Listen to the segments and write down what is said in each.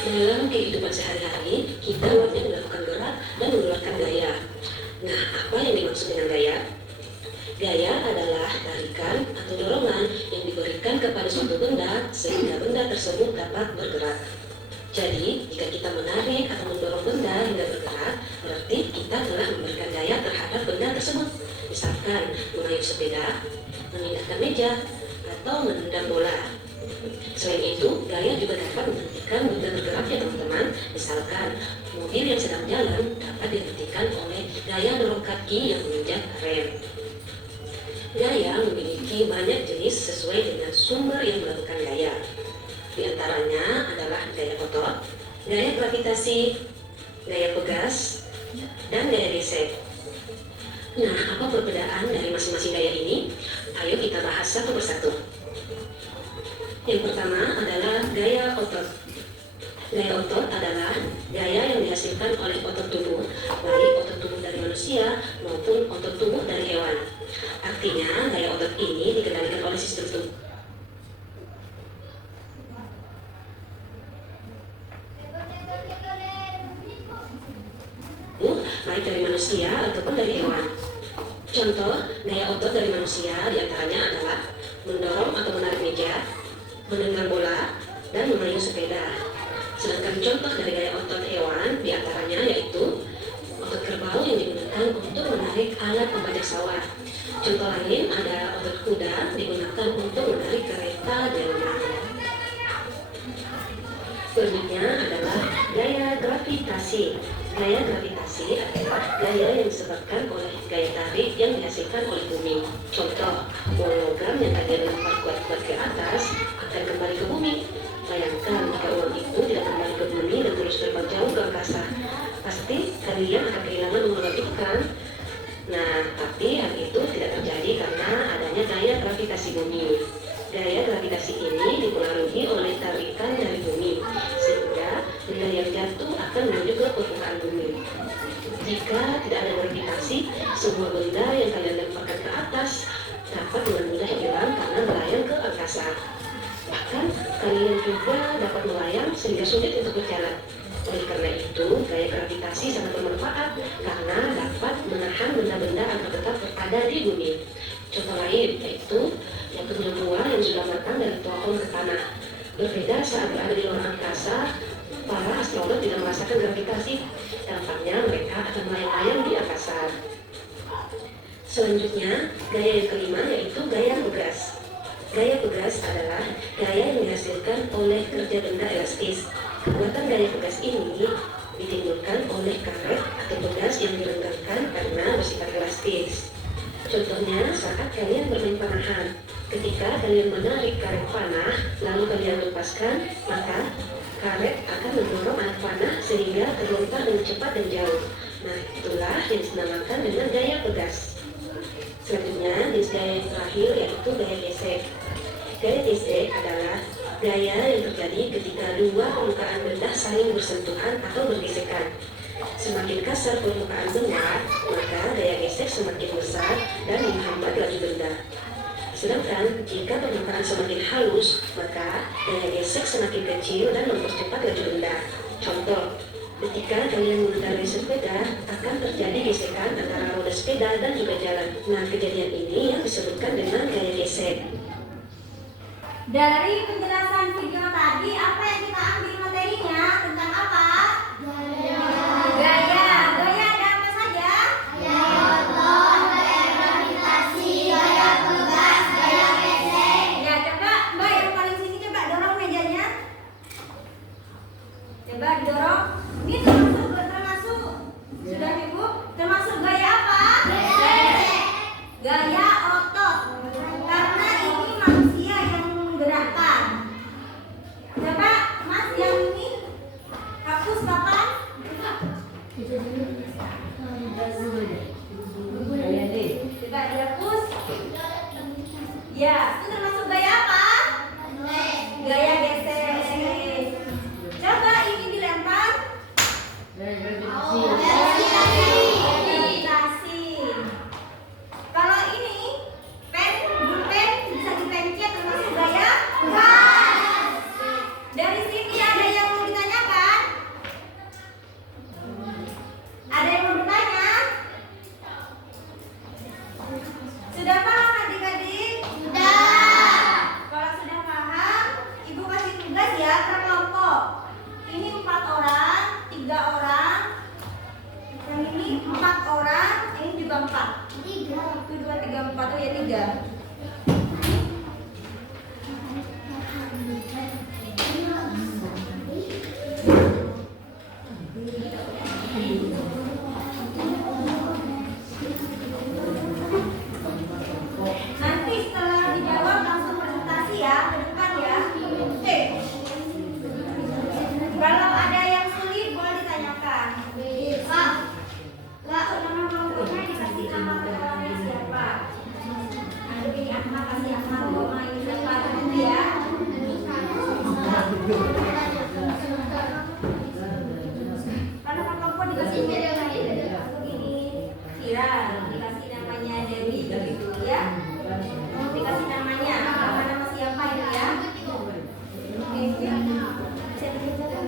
Dalam kehidupan sehari-hari, kita banyak melakukan gerak dan mengeluarkan gaya. Nah, apa yang dimaksud dengan gaya? Gaya adalah tarikan atau dorongan yang diberikan kepada suatu benda sehingga benda tersebut dapat bergerak. Jadi, jika kita menarik atau mendorong benda hingga bergerak, berarti kita telah memberikan gaya terhadap benda tersebut. Misalkan, mengayuh sepeda, memindahkan meja, atau menendang bola. Selain itu, gaya juga dapat menghentikan benda bergerak ya teman-teman. Misalkan, mobil yang sedang jalan dapat dihentikan oleh gaya dorong kaki yang menginjak rem. Gaya memiliki banyak jenis sesuai dengan sumber yang melakukan gaya. Di antaranya adalah gaya otot, gaya gravitasi, gaya pegas, dan gaya gesek. Nah, apa perbedaan dari masing-masing gaya ini? Ayo kita bahas satu persatu. Yang pertama adalah gaya otot. Gaya otot adalah gaya yang dihasilkan oleh otot tubuh, baik otot tubuh dari manusia maupun otot tubuh dari hewan. Artinya, gaya otot ini dikendalikan oleh sistem tubuh, baik dari manusia ataupun dari hewan. Contoh, gaya otot dari manusia diantaranya adalah mendorong atau menarik meja, menendang bola, dan mengayuh sepeda. Sedangkan contoh dari gaya otot hewan diantaranya yaitu otot kerbau yang digunakan untuk menarik alat pembajak sawah. Contoh lain ada otot kuda digunakan untuk menarik kereta delman. Berikutnya adalah gaya gravitasi. Gaya gravitasi adalah gaya yang disebabkan oleh gaya tarik yang dihasilkan oleh bumi. Contoh, uang logam yang kalian lempar kuat-kuat ke atas akan kembali ke bumi. Bayangkan jika uang itu tidak kembali ke bumi dan terus terbang jauh ke angkasa, pasti kalian akan kehilangan uang logam itu kan? Nah, tapi hal itu tidak terjadi karena adanya gaya gravitasi bumi. Gaya gravitasi ini dipengaruhi oleh tarikan dari bumi, sehingga benda yang jatuh akan menuju ke permukaan bumi. Jika tidak ada gravitasi, semua benda yang kalian lemparkan ke atas dapat dengan mudah hilang karena melayang ke angkasa. Bahkan, kalian juga dapat melayang sehingga sulit untuk berjalan. Oleh karena itu, gaya gravitasi sangat bermanfaat karena dapat menahan benda-benda agar tetap berada di bumi. Contoh lain yaitu yang punya buah yang sudah matang dari pohon ke tanah. Berbeda saat berada di luar angkasa, para astronot tidak merasakan gravitasi. Dampaknya mereka akan melayang-layang di angkasa. Selanjutnya, gaya yang kelima yaitu gaya pegas. Gaya pegas adalah gaya yang dihasilkan oleh kerja benda elastis. Kekuatan gaya pegas ini ditimbulkan oleh karet atau pegas yang direnggangkan karena bersifat elastis. Contohnya saat kalian bermain panahan. Ketika kalian menarik karet panah, lalu kalian lepaskan, maka karet akan mendorong anak panah sehingga terlontar dengan cepat dan jauh. Nah, itulah yang dinamakan dengan gaya pegas. Selanjutnya, jenis gaya yang terakhir yaitu gaya gesek. Gaya gesek adalah gaya yang terjadi ketika dua permukaan benda saling bersentuhan atau bergesekan. Semakin kasar permukaan benda, maka gaya gesek semakin besar dan menghambat laju benda. Sedangkan jika permukaan semakin halus, maka gaya gesek semakin kecil dan mempercepat laju benda. Contoh, ketika kalian mengendarai sepeda, akan terjadi gesekan antara roda sepeda dan juga jalan. Nah, kejadian ini yang disebutkan dengan gaya gesek. Dari penjelasan video tadi, apa yang kita ambil materinya tentang apa? Gaya. Gaya ada apa saja? Gaya otot, gaya gravitasi, gaya pegas, gaya gesek. Ya, coba Mbak yang paling sini coba dorong mejanya. Coba didorong. Ini termasuk sudah Ibu? Termasuk gaya apa? Gesek. Gaya otot. Karena ini manusia yang menggerakkan. jelas ya, terkelompok. Ini 4 orang, 3 orang. Yang ini 4 orang, ini juga 4. 1, 2, 3, 4. Oh ya 3. Nanti setelah dijawab langsung presentasi ya, ke depan ya. Oke. Kalau ada yang sulit boleh ditanyakan. Pak, nama kelompoknya dikasih nama orangnya siapa? Aduh ini Ahmad, kasih Ahmad, Oma ini siapa? Nanti ya. Kalau nama kelompok dikasih begini, Kira, dikasih namanya Dewi begitu ya. Dikasih namanya nama siapa ini ya? Oke, ya. Bisa dikerjakan.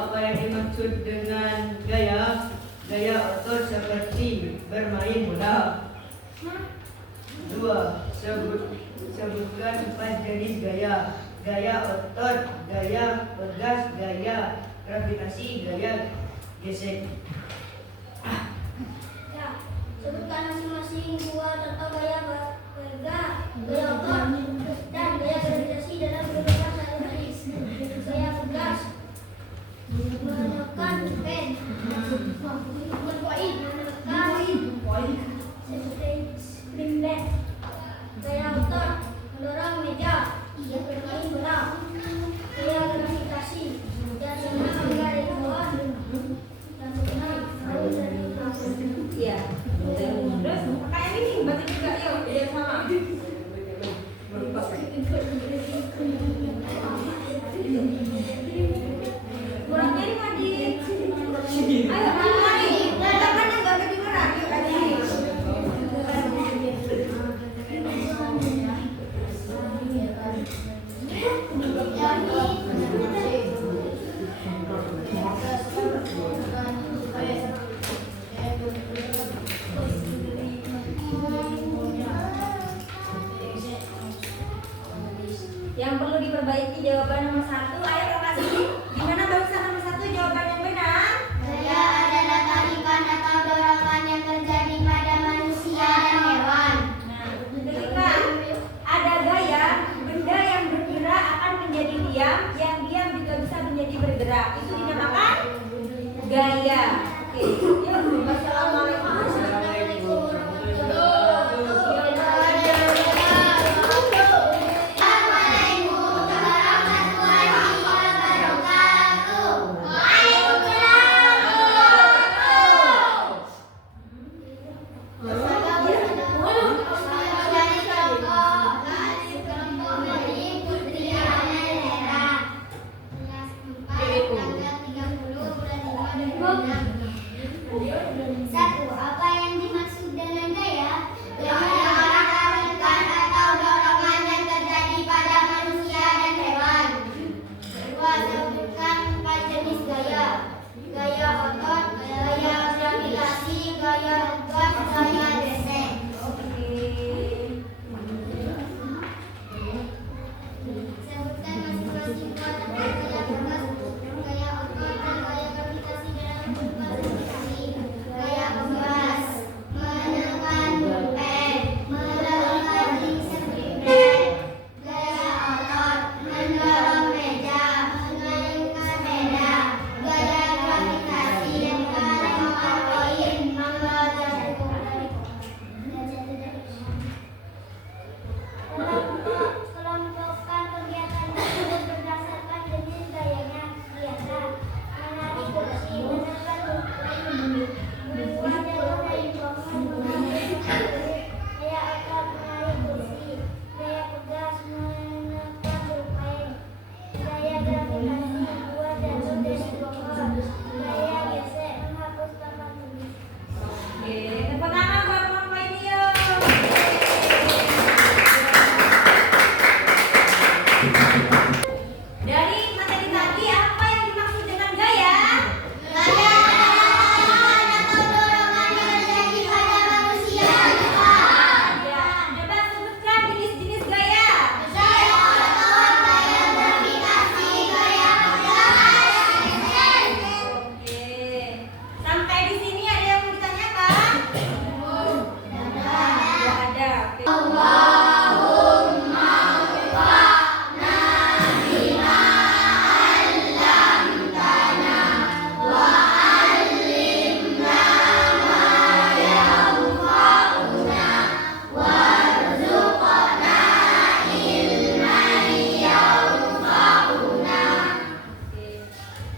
Apa yang dimaksud dengan gaya? Gaya otot seperti bermain bola. 2. Sebutkan 4 jenis gaya. Gaya otot, gaya pegas, gaya gravitasi, gaya gesek. Ya, sebutkan masing-masing dua contoh gaya gaya otot dan gaya gravitasi dalam beberapa sehari-hari. Gaya pegas, menekan pen, menekan screen bed. Gaya otot, mendorong meja, bermain bola. Gaya gravitasi, dan senang dari bawah dan naik dari atas. Iya. Terus kayak ini baca juga yuk, biar sama. Kurangnya ini Madit. Ayo mari. Tangan yang enggak kedengeran yuk tadi. Yang perlu diperbaiki jawaban nomor 1. Ayo lokasi. Gimana barusan nomor 1 jawaban yang benar? Gaya adalah tarikan atau dorongan yang terjadi pada manusia dan hewan. Nah, ketika ada gaya, benda yang bergerak akan menjadi diam, yang diam juga bisa menjadi bergerak. Itu dinamakan gaya. Oke, yuk. Wassalamualaikum. Assalamualaikum warahmatullahi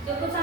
Cukup